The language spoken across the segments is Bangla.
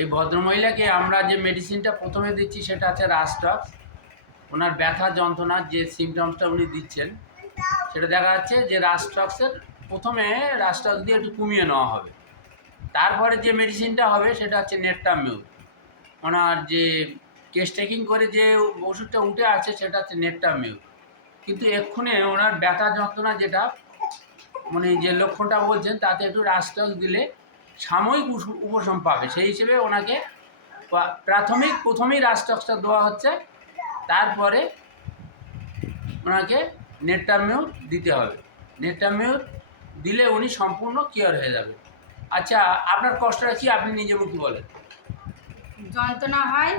এই ভদ্রমহিলাকে আমরা যে মেডিসিনটা প্রথমে দিচ্ছি সেটা আছে রাস্টক্স। ওনার ব্যথা যন্ত্রণার যে সিমটমসটা উনি দিচ্ছেন সেটা দেখা যাচ্ছে যে রাস্টক্সের প্রথমে রাস্টক্স দিয়ে একটু কমিয়ে নেওয়া হবে। তারপরে যে মেডিসিনটা হবে সেটা হচ্ছে নেট্টামিউর। ওনার যে কেস টেকিং করে যে ওষুধটা উঠে আছে সেটা হচ্ছে নেট্টামিউর। কিন্তু এক্ষুনি ওনার ব্যথা যন্ত্রণা যেটা মানে যে লক্ষণটা বলছেন তাতে একটু রাস্টক্স দিলে সাময়িক উপশম পাবে। সেই হিসেবে ওনাকে প্রথমেই রাস্টক্সটা দেওয়া হচ্ছে, তারপরে ওনাকে নেট্টামিউর দিতে হবে। নেট্টামিউর দিলে উনি সম্পূর্ণ কিওর হয়ে যাবে। আচ্ছা, আপনার কষ্টটা কি আপনি নিজে মুখে বলেন? যন্ত্রণা হয়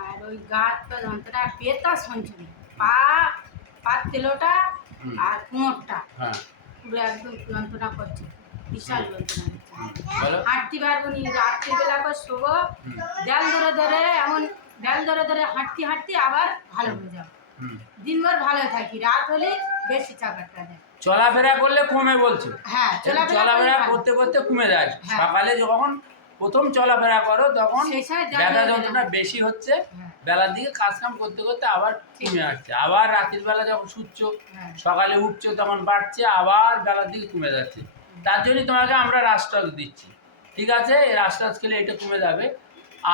আর ওই গাঁট বা যন্ত্রণা পেতা সঞ্চয় পা পার তেলোটা আর কোমরটা হ্যাঁ, পুরো একদম যন্ত্রণা করছে, বিশাল যন্ত্রণা বলো। হাঁটতে পারবো নি, রাত্রিবেলা করে শোবো দেয়াল ধরে ধরে, এমন দেয়াল ধরে ধরে হাঁটতে হাঁটতে আবার ভালো হয়ে যাবো। দিনভর ভালো থাকি, রাত হলে বেশি চাকারটা দেয়। চলাফেরা করলে কমে বলছো? হ্যাঁ, চলাফেরা করতে করতে কমে যায়। সকালে যখন প্রথম চলাফেরা করো তখন ব্যথা যন্ত্রণা বেশি হচ্ছে, বেলার দিকে কাজ কাম করতে করতে আবার কমে আসছে, আবার রাতের বেলা যখন শুচ্ছো সকালে উঠছো তখন বাড়ছে, আবার বেলার দিকে কমে যাচ্ছে। তার জন্যই তোমাকে আমরা রাস্টক্স দিচ্ছি। ঠিক আছে, এই রাস্টক্স খেলে এটা কমে যাবে।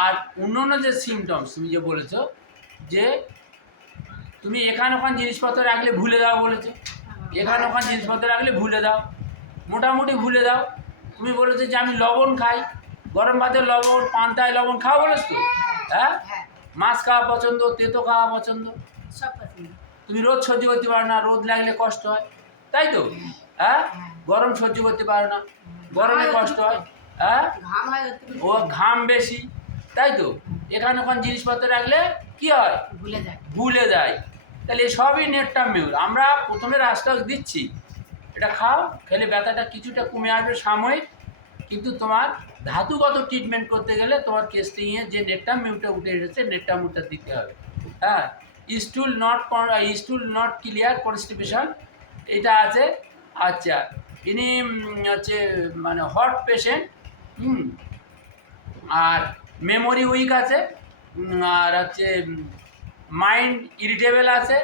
আর অন্য যে সিমটমস তুমি যে বলেছো যে তুমি এখান ওখান জিনিসপত্র রাখলে ভুলে যাও বলেছো, এখান ওখান জিনিসপত্র রাখলে ভুলে দাও, মোটামুটি ভুলে দাও। তুমি বলেছো যে আমি লবণ খাই, গরম ভাতের লবণ, পান্তায় লবণ খাওয়া বলেছ তো? হ্যাঁ, মাছ খাওয়া পছন্দ, তেতো খাওয়া পছন্দ, সব পছন্দ। তুমি রোদ সহ্য করতে পারো না, রোদ লাগলে কষ্ট হয়, তাই তো? হ্যাঁ, গরম সহ্য করতে পারো না, গরমে কষ্ট হয়। হ্যাঁ, ও ঘাম বেশি, তাই তো? এখানে ওখান জিনিসপত্র রাখলে কি হয়? ভুলে যায়। তাহলে সবই নেট্টামিউর। আমরা প্রথমে রাস্টক্স দিচ্ছি, এটা খাও, খেলে ব্যথাটা কিছুটা কমে আসবে সাময়িক। কিন্তু তোমার ধাতুগত ট্রিটমেন্ট করতে গেলে তোমার কেস্টিংয়ে যে নেট্টামিউরটা উঠে এসেছে নেট্টামিউরটা দিতে হবে। হ্যাঁ, স্টুল নট ক্লিয়ার কনস্টিপেশন এটা আছে। আচ্ছা, ইনি হচ্ছে মানে হট পেশেন্ট, আর মেমোরি উইক আছে, আর হচ্ছে মাইন্ড ইরিটেবল আছে,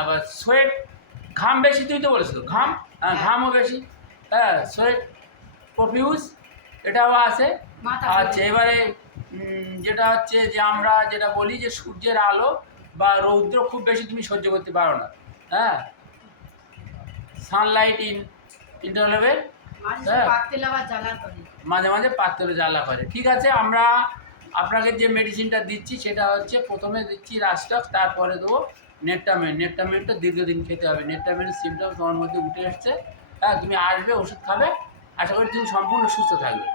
আবার সোয়েট, ঘাম বেশি, তুই তো বলেছিস ঘাম, ঘামও বেশি, হ্যাঁ, সোয়েট প্রফিউজ এটাও আছে। আচ্ছা, এবারে যেটা হচ্ছে যে আমরা যেটা বলি যে সূর্যের আলো বা রৌদ্র খুব বেশি তুমি সহ্য করতে পারো না। হ্যাঁ, সানলাইট ইনটলারেবল, হ্যাঁ, মাঝে মাঝে পাতলে জ্বালা করে। ঠিক আছে, আমরা আপনাকে যে মেডিসিনটা দিচ্ছি সেটা হচ্ছে প্রথমে দিচ্ছি রাস্টক্স, তারপরে দেবো নেট্টামিউরটা দীর্ঘদিন খেতে হবে। নেট্টামিউরের সিমটম তোমার মধ্যে উঠে এসছে। হ্যাঁ, তুমি আসবে, ওষুধ খাবে, আশা করি তুমি সম্পূর্ণ সুস্থ থাকবে।